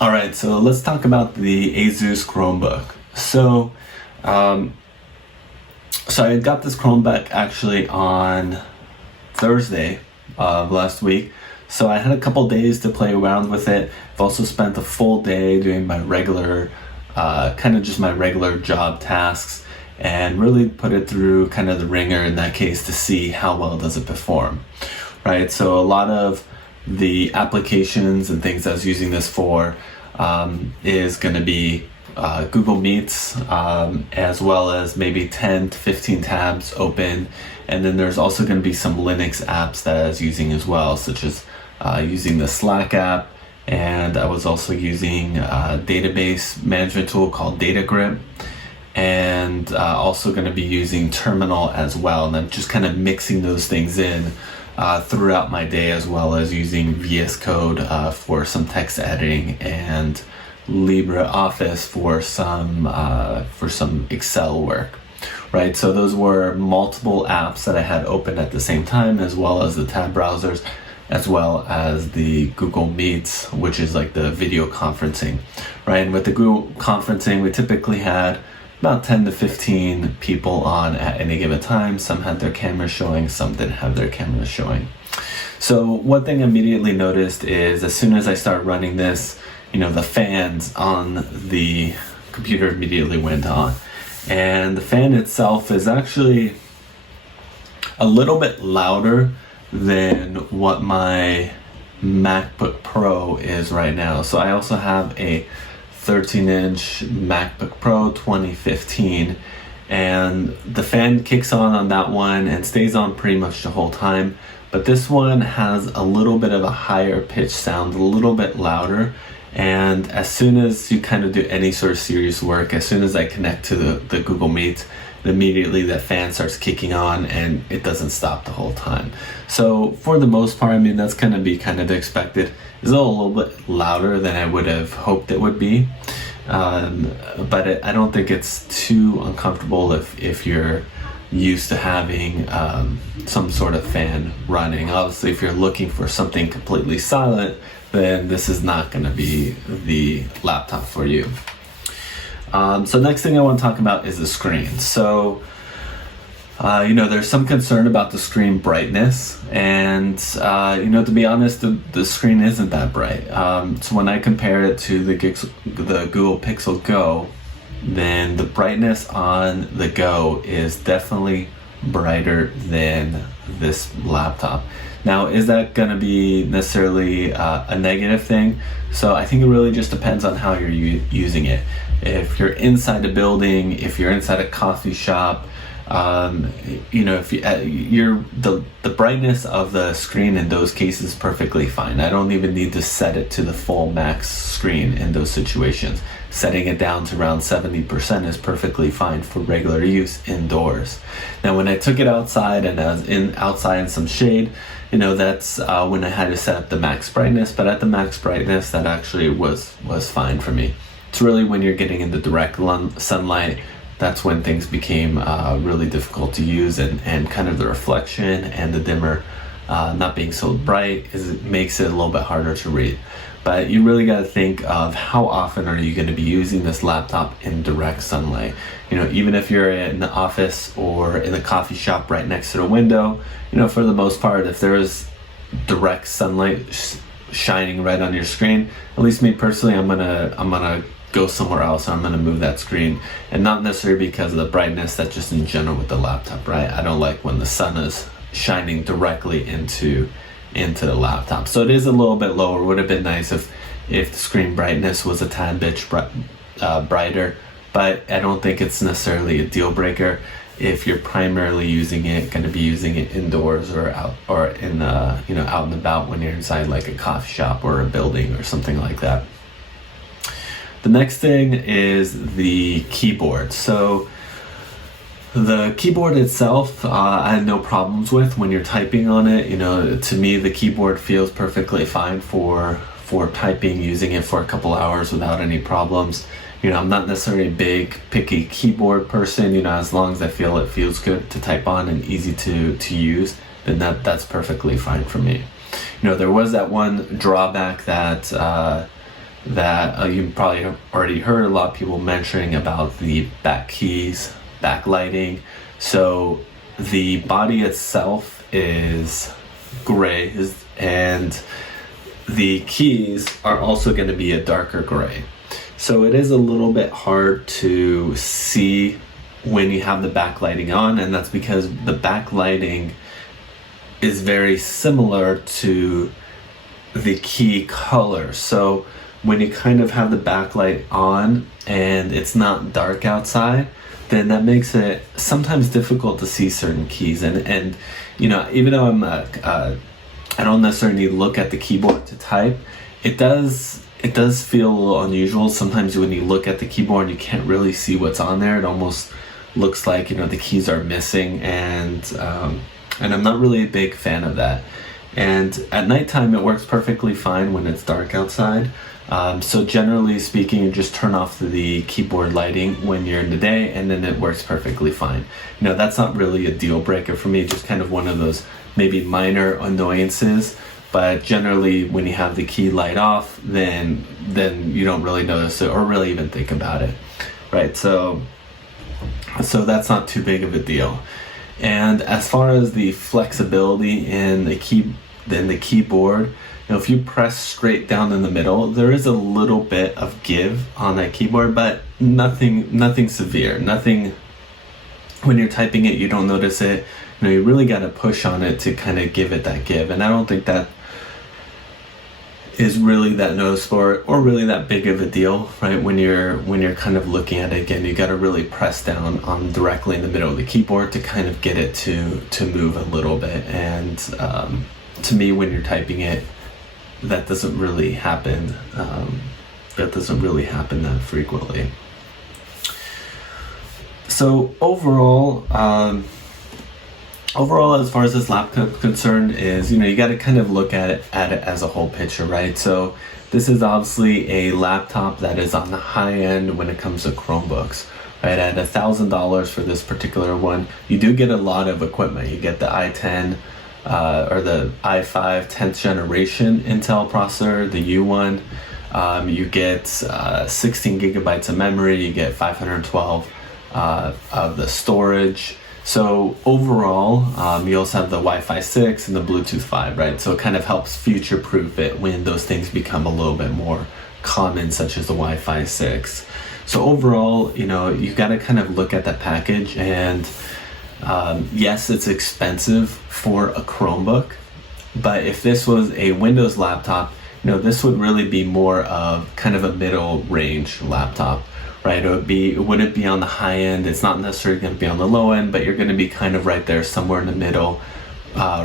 All right, so let's talk about the Asus Chromebook. So I got this Chromebook actually on Thursday of last week. So I had a couple days to play around with it. I've also spent a full day doing my regular, just my regular job tasks, and really put it through kind of the ringer in that case to see how well does it perform, right? So a lot of the applications and things I was using this for is going to be Google Meets, as well as maybe 10 to 15 tabs open. And then there's also going to be some Linux apps that I was using as well, such as using the Slack app, and I was also using a database management tool called DataGrip, and also going to be using Terminal as well. And I'm just kind of mixing those things in throughout my day, as well as using VS Code for some text editing and LibreOffice for some Excel work, right? So those were multiple apps that I had open at the same time, as well as the tab browsers, as well as the Google Meets, which is like the video conferencing, right? And with the Google conferencing, we typically had about 10 to 15 people on at any given time. Some had their cameras showing, some didn't have their cameras showing. So one thing I immediately noticed is as soon as I started running this, the fans on the computer immediately went on. And the fan itself is actually a little bit louder than what my MacBook Pro is right now. So I also have a 13-inch MacBook Pro 2015, and the fan kicks on that one and stays on pretty much the whole time. But this one has a little bit of a higher pitch sound, a little bit louder. And as soon as you kind of do any sort of serious work, as soon as I connect to the Google Meet, immediately that fan starts kicking on and it doesn't stop the whole time. So for the most part, that's going to be kind of expected. It's a little bit louder than I would have hoped it would be. But I don't think it's too uncomfortable if you're used to having some sort of fan running. Obviously, if you're looking for something completely silent, then this is not going to be the laptop for you. So next thing I want to talk about is the screen. So, there's some concern about the screen brightness, and to be honest, the screen isn't that bright. So when I compare it to the Google Pixel Go, then the brightness on the Go is definitely brighter than this laptop. Now, is that going to be necessarily a negative thing? So I think it really just depends on how you're using it. If you're inside a building, if you're inside a coffee shop, if the brightness of the screen in those cases is perfectly fine. I don't even need to set it to the full max screen in those situations. Setting it down to around 70% is perfectly fine for regular use indoors. Now, when I took it outside and I was outside in some shade, that's when I had to set up the max brightness. But at the max brightness, that actually was fine for me. It's really when you're getting into direct sunlight, that's when things became really difficult to use, and kind of the reflection and the dimmer not being so bright makes it a little bit harder to read. But you really got to think of how often are you going to be using this laptop in direct sunlight. Even if you're in the office or in the coffee shop right next to the window, for the most part, if there is direct sunlight shining right on your screen, at least me personally, I'm gonna go somewhere else. I'm gonna move that screen, and not necessarily because of the brightness, that's just in general with the laptop, right? I don't like when the sun is shining directly into the laptop. So it is a little bit lower. Would have been nice if the screen brightness was a tad bit brighter, but I don't think it's necessarily a deal breaker if you're primarily going to be using it indoors or out, or in out and about when you're inside like a coffee shop or a building or something like that. The next thing is the keyboard. So the keyboard itself, I had no problems with when you're typing on it. To me, the keyboard feels perfectly fine for typing, using it for a couple hours without any problems. I'm not necessarily a big, picky keyboard person. As long as I feel it feels good to type on and easy to use, then that's perfectly fine for me. There was that one drawback that that you probably have already heard a lot of people mentioning about the back keys, backlighting. So the body itself is gray, and the keys are also going to be a darker gray. So it is a little bit hard to see when you have the backlighting on, and that's because the backlighting is very similar to the key color. So when you kind of have the backlight on and it's not dark outside, then that makes it sometimes difficult to see certain keys. And you know, even though I don't necessarily need to look at the keyboard to type, it does feel a little unusual. Sometimes when you look at the keyboard, you can't really see what's on there. It almost looks like, you know, the keys are missing, and I'm not really a big fan of that. And at nighttime, it works perfectly fine when it's dark outside. So generally speaking, you just turn off the keyboard lighting when you're in the day, and then it works perfectly fine. You know, that's not really a deal breaker for me, just kind of one of those maybe minor annoyances. But generally, when you have the key light off, then you don't really notice it or really even think about it, right? So that's not too big of a deal. And as far as the flexibility in the keyboard, you know, if you press straight down in the middle, there is a little bit of give on that keyboard, but nothing severe. Nothing, when you're typing it, you don't notice it. You know, you really got to push on it to kind of give it that give. And I don't think that is really that noticeable or really that big of a deal, right? When you're kind of looking at it again, you got to really press down on directly in the middle of the keyboard to kind of get it to move a little bit. And to me, when you're typing it, that doesn't really happen. That frequently. So overall, as far as this laptop is concerned, is, you know, you got to kind of look at it as a whole picture, right? So this is obviously a laptop that is on the high end when it comes to Chromebooks, right? At $1,000 for this particular one, you do get a lot of equipment. You get the i10 or the i5 10th generation Intel processor, the U1. You get 16 gigabytes of memory. You get 512 of the storage. So overall, you also have the Wi-Fi 6 and the Bluetooth 5, right? So it kind of helps future-proof it when those things become a little bit more common, such as the Wi-Fi 6. So overall, you know, you got to kind of look at that package, and yes, it's expensive for a Chromebook, but if this was a Windows laptop, you know, this would really be more of kind of a middle range laptop, right? It wouldn't be on the high end. It's not necessarily going to be on the low end, but you're going to be kind of right there somewhere in the middle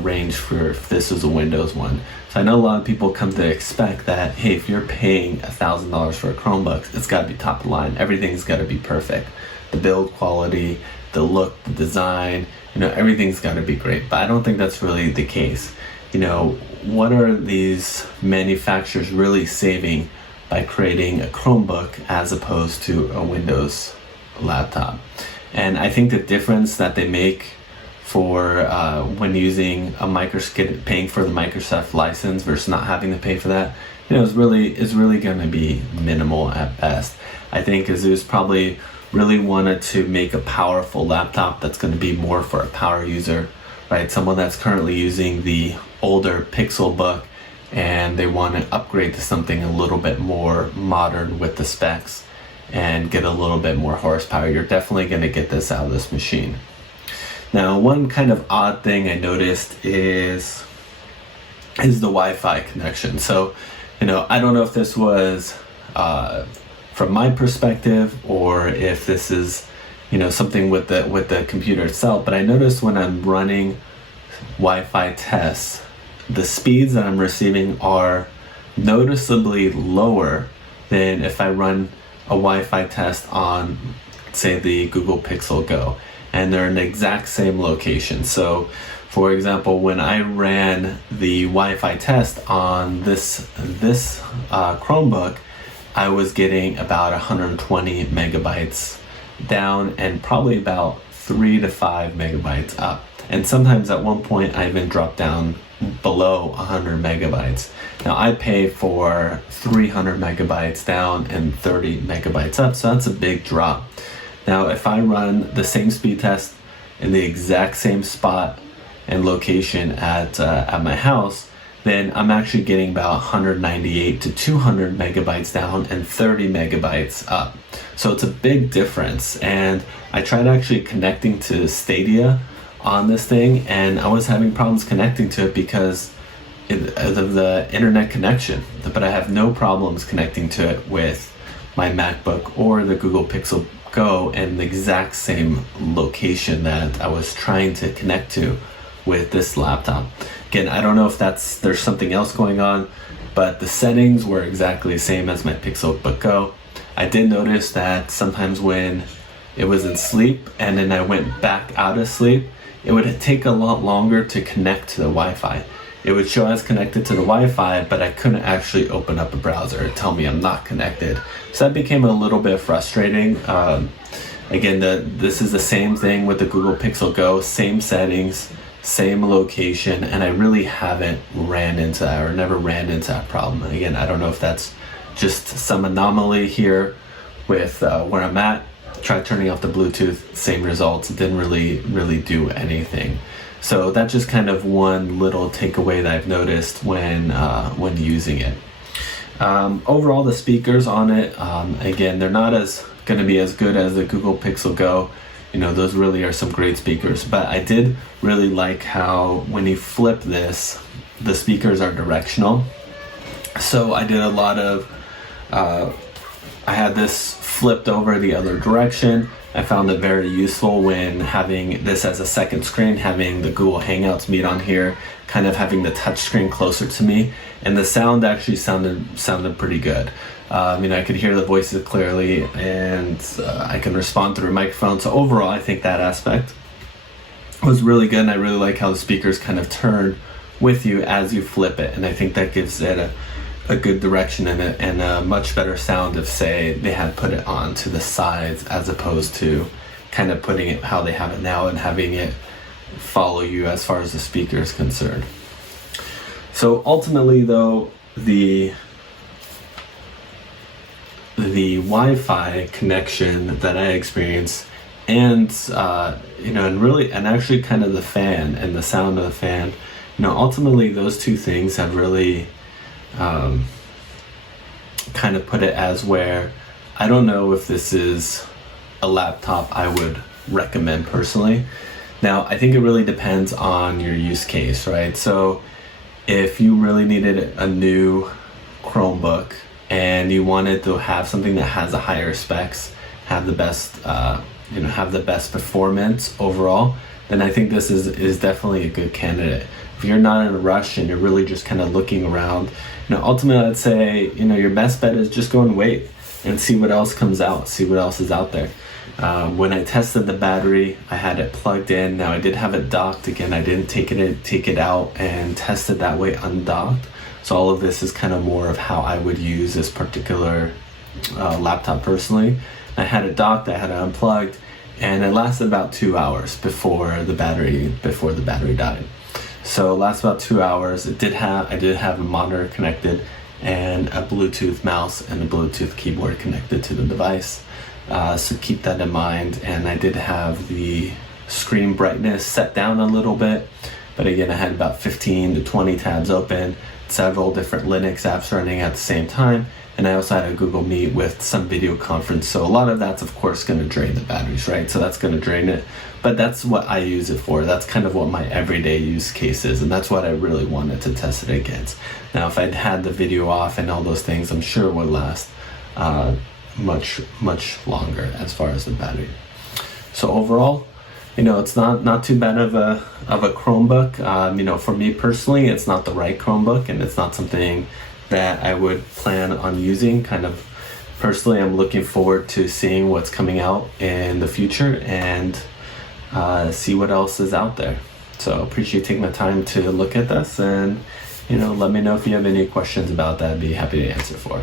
range for if this is a Windows one. So I know a lot of people come to expect that, hey, if you're paying $1,000 for a Chromebook, it's got to be top of the line. Everything's got to be perfect. The build quality, the look, the design, you know, everything's got to be great. But I don't think that's really the case. You know, what are these manufacturers really saving by creating a Chromebook as opposed to a Windows laptop? And I think the difference that they make for when using paying for the Microsoft license versus not having to pay for that, you know, is really going to be minimal at best. I think Asus probably really wanted to make a powerful laptop that's going to be more for a power user, right? Someone that's currently using the older Pixelbook and they want to upgrade to something a little bit more modern with the specs and get a little bit more horsepower. You're definitely going to get this out of this machine. Now, one kind of odd thing I noticed is the Wi-Fi connection. So, you know, I don't know if this was from my perspective or if this is, you know, something with the computer itself, but I noticed when I'm running Wi-Fi tests, the speeds that I'm receiving are noticeably lower than if I run a Wi-Fi test on, say, the Google Pixel Go, and they're in the exact same location. So, for example, when I ran the Wi-Fi test on this Chromebook, I was getting about 120 megabytes down and probably about 3 to 5 megabytes up. And sometimes at one point I even dropped down below 100 megabytes. Now I pay for 300 megabytes down and 30 megabytes up, so that's a big drop. Now if I run the same speed test in the exact same spot and location at my house, then I'm actually getting about 198 to 200 megabytes down and 30 megabytes up. So it's a big difference. And I tried actually connecting to Stadia on this thing, and I was having problems connecting to it because of the internet connection. But I have no problems connecting to it with my MacBook or the Google Pixel Go in the exact same location that I was trying to connect to with this laptop. Again, I don't know if there's something else going on, but the settings were exactly the same as my Pixel Go. I did notice that sometimes when it was in sleep and then I went back out of sleep, it would take a lot longer to connect to the Wi-Fi. It would show as connected to the Wi-Fi, but I couldn't actually open up a browser and tell me I'm not connected. So that became a little bit frustrating. Again, this is the same thing with the Google Pixel Go, same settings, same location, and I really haven't ran into that or never ran into that problem. And again, I don't know if that's just some anomaly here with where I'm at. Tried turning off the Bluetooth, same results. It didn't really do anything. So that's just kind of one little takeaway that I've noticed when using it. Overall, the speakers on it, again, they're not going to be as good as the Google Pixel Go. You know, those really are some great speakers, but I did really like how when you flip this, the speakers are directional. So I did a lot of, I had this flipped over the other direction. I found it very useful when having this as a second screen, having the Google Hangouts meet on here, kind of having the touch screen closer to me, and the sound actually sounded pretty good. I could hear the voices clearly, and I can respond through a microphone. So overall, I think that aspect was really good, and I really like how the speakers kind of turn with you as you flip it, and I think that gives it a good direction and a much better sound if, say, they had put it on to the sides as opposed to kind of putting it how they have it now and having it follow you as far as the speaker is concerned. So ultimately, though, the Wi-Fi connection that I experienced and actually kind of the fan and the sound of the fan, ultimately those two things have really kind of put it as where I don't know if this is a laptop I would recommend personally. Now, I think it really depends on your use case, right? So if you really needed a new Chromebook and you wanted to have something that has a higher specs, have the best performance overall, then I think this is definitely a good candidate. If you're not in a rush and you're really just kind of looking around, ultimately I'd say, your best bet is just go and wait and see what else comes out, see what else is out there. When I tested the battery, I had it plugged in. Now I did have it docked. Again, I didn't take it out and test it that way undocked. So all of this is kind of more of how I would use this particular laptop personally. I had it docked, I had it unplugged, and it lasted about 2 hours before the battery died. So it lasted about 2 hours. I did have a monitor connected and a Bluetooth mouse and a Bluetooth keyboard connected to the device. So keep that in mind. And I did have the screen brightness set down a little bit, but again, I had about 15 to 20 tabs open, several different Linux apps running at the same time, and I also had a Google Meet with some video conference. So a lot of that's of course going to drain the batteries, right? So that's going to drain it, but that's what I use it for. That's kind of what my everyday use case is, and that's what I really wanted to test it against. Now, if I'd had the video off and all those things, I'm sure it would last much longer as far as the battery. So overall, it's not too bad of a Chromebook. For me personally, it's not the right Chromebook, and it's not something that I would plan on using. Kind of personally, I'm looking forward to seeing what's coming out in the future and see what else is out there. So appreciate you taking the time to look at this, and let me know if you have any questions about that. I'd be happy to answer for.